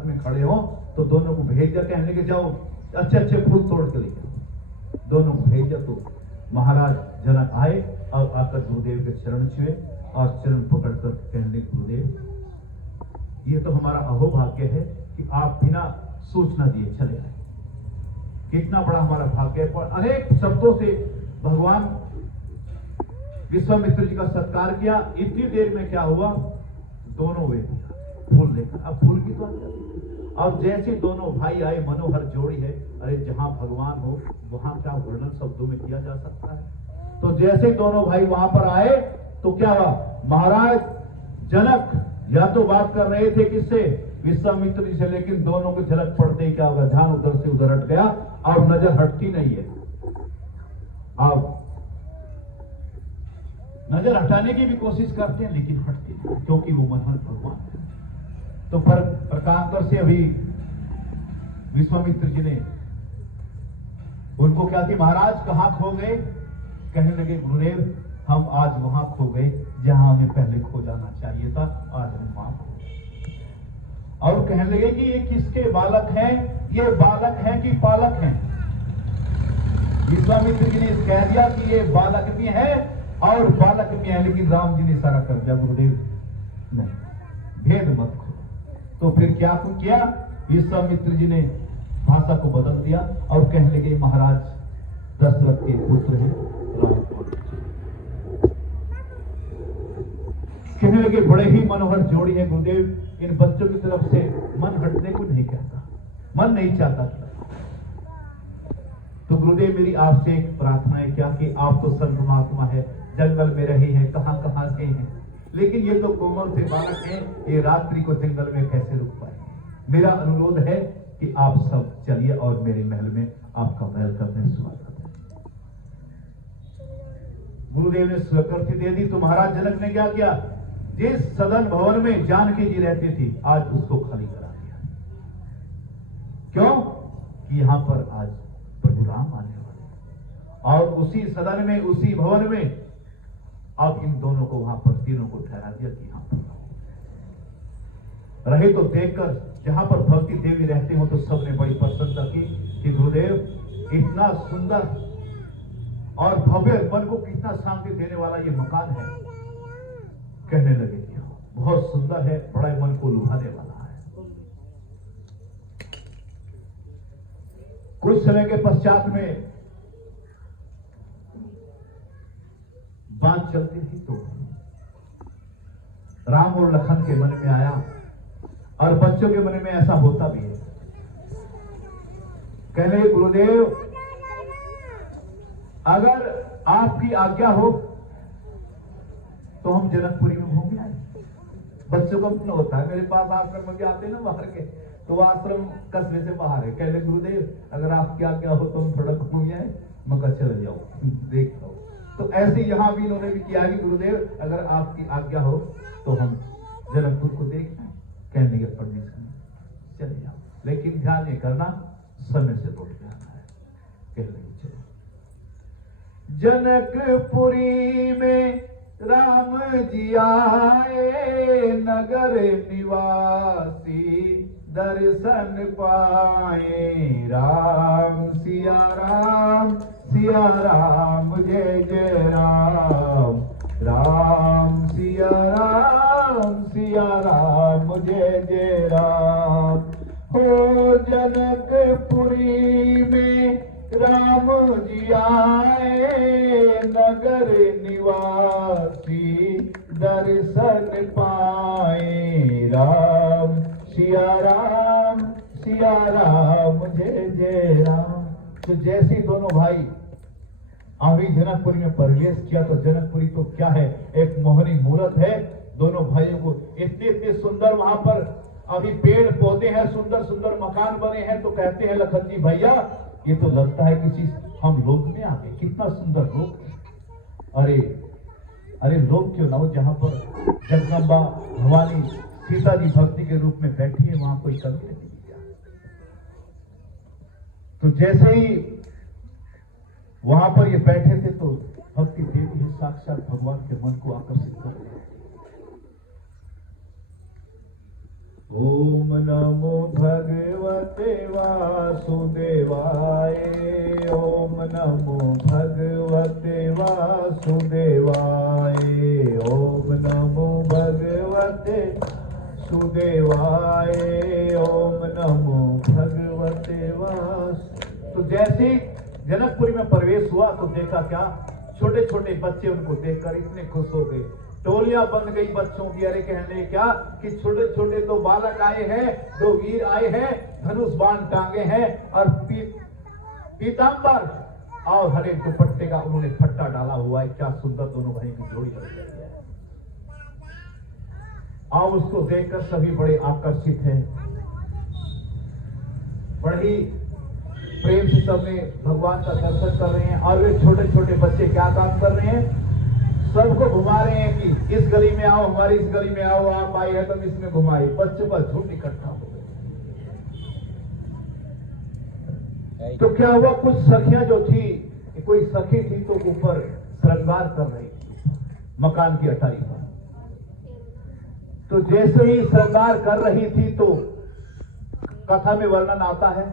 में खड़े हो तो दोनों को भेज दिया, कहने के जाओ अच्छे अच्छे फूल तोड़ के लेके आओ। दोनों को भेज दिया तो महाराज जनक आए और आकर गुरुदेव के चरण छुए और चरण पकड़कर कहने, गुरुदेव ये तो हमारा अहोभाग्य है कि आप बिना सूचना दिए चले आए। कितना बड़ा हमारा भाग्य है। पर अनेक शब्दों से भगवान विश्वामित्र जी का सत्कार किया। इतनी देर में क्या हुआ, दोनों वे फूल लेकर, अब फूल की तो अब जैसे दोनों भाई आए, मनोहर जोड़ी है। अरे जहां भगवान हो वहां क्या वर्णन शब्दों में किया जा सकता है। तो जैसे दोनों भाई वहां पर आए तो क्या हुआ, महाराज जनक या तो बात कर रहे थे किससे, विश्वामित्र जी से, लेकिन दोनों को झलक पड़ते ही क्या होगा, ध्यान उधर से उधर हट गया और नजर हटती नहीं है। अब नजर हटाने की भी कोशिश करते हैं लेकिन हटती नहीं, क्योंकि वो मनोहर भगवान है। तो प्रकांतर से अभी विश्वामित्र जी ने उनको क्या कि महाराज कहां खो गए, कहने लगे गुरुदेव हम आज वहां खो गए जहां हमें पहले खो जाना चाहिए था, आज हम वहां खो गए। और कहने लगे कि ये किसके बालक हैं, ये बालक हैं कि पालक हैं। विश्वामित्र जी ने कह दिया कि ये बालक भी है और बालक भी है, लेकिन राम जी ने सारा कर दिया, गुरुदेव नहीं, भेद मत खो। तो फिर क्या किया, विश्वामित्र जी ने भाषा को बदल दिया और कहने लगे महाराज दशरथ के पुत्र हैं राम। कहने लगे बड़े ही मनोहर जोड़ी है गुरुदेव, इन बच्चों की तरफ से मन हटने को नहीं कहता, मन नहीं चाहता। तो गुरुदेव मेरी आपसे एक प्रार्थना है क्या कि आप तो संत महात्मा है, जंगल में रहे हैं, कहां कहां से हैं, लेकिन ये तो कोमल से बालक हैं, ये रात्रि को जंगल में कैसे रुक पाए। मेरा अनुरोध है कि आप सब चलिए और मेरे महल में आपका वेलकम है, स्वागत है। गुरुदेव ने स्वीकृति दे दी। तो महाराज जनक ने क्या किया, जिस सदन भवन में जानकी जी रहती थी आज उसको खाली करा दिया। क्यों कि यहां पर आज प्रभु राम आने वाले, और उसी सदन में उसी भवन में अब इन दोनों को वहां पर तीनों को ठहरा दिया कि यहां पर रहे। तो देखकर जहां पर भक्ति देवी रहते हो तो सबने बड़ी प्रशंसा की कि गुरुदेव इतना सुंदर और भव्य, मन को कितना शांति देने वाला ये मकान है। कहने लगे कि बहुत सुंदर है, बड़ा मन को लुभाने वाला है। कुछ समय के पश्चात में बात चलती थी तो राम और लखन के मन में आया, और बच्चों के मन में ऐसा होता भी है। कहने गुरुदेव अगर आपकी आज्ञा हो तो हम जनकपुरी में घूम आए। बच्चों का मतलब होता है, मेरे पास आश्रम में भी आते हैं ना बाहर के, तो वो आश्रम कस्बे से बाहर है। कहने गुरुदेव अगर आपकी आज्ञा हो तो हम थोड़ा घूम आए। मगर चले जाओ देख लो। तो ऐसे यहां भी इन्होंने भी किया कि गुरुदेव अगर आपकी आज्ञा हो तो हम जनकपुर को देख आए। कहने के परमिशन चले जाओ, लेकिन ध्यान ये करना समय से लौट के आना है। कहने चलो। जनकपुरी में राम जी आए, नगर निवासी दर्शन पाए। राम सिया राम जय जय राम, राम सिया राम जय जय राम। हो जनकपुरी में राम जी आए, नगर निवासी दर्शन पाए। राम सिया राम जय जय राम। तो जैसे ही दोनों भाई अभी जनकपुरी में प्रवेश किया तो जनकपुरी तो क्या है, एक मोहनी मूर्त है। दोनों भाइयों को इतने इतने सुंदर वहां पर अभी पेड़ पौधे हैं, सुंदर सुंदर मकान बने हैं। तो कहते हैं लखन जी भैया ये तो लगता है किसी हम लोक में आ गए, कितना सुंदर लोक है। अरे लोक क्यों ना हो जहां पर जगदम्बा भवानी सीता जी भक्ति के रूप में बैठी है, वहां कोई कमी नहीं किया। तो जैसे ही वहां पर ये बैठे थे तो भक्ति देवी ही साक्षात भगवान के मन को आकर्षित कर दिया। ओम नमो भगवते वासुदेवाय। ओम नमो भगवते वासुदेवाय। ओम नमो भगवते सुदेवाय। ओम नमो भगवते वास। तो जैसे जनकपुरी में प्रवेश हुआ तो देखा क्या, छोटे छोटे बच्चे उनको देखकर इतने खुश हो गए, टोलियां बन गई बच्चों की। अरे कहने क्या कि छोटे छोटे दो बालक आए हैं, दो वीर आए हैं, धनुष बाण टांगे हैं और पीतांबर और हरे दुपट्टे का उन्होंने फट्टा डाला हुआ है। क्या सुंदर दोनों भाई की जोड़ी बन गई है। और उसको देखकर सभी बड़े आकर्षित हैं, बड़ी प्रेम से सबने भगवान का दर्शन कर रहे हैं। और वे छोटे छोटे बच्चे क्या काम कर रहे हैं, सबको घुमा रहे हैं कि इस गली में आओ, हमारी इस गली में आओ, आप आई है तो इसमें घुमाई। बच्चे बस झूठ इकट्ठा हो गए। तो क्या हुआ, कुछ सखियां जो थी, कोई सखी थी तो ऊपर श्रृंगार कर रही थी मकान की अटारी पर। तो जैसे ही श्रृंगार कर रही थी तो कथा में वर्णन आता है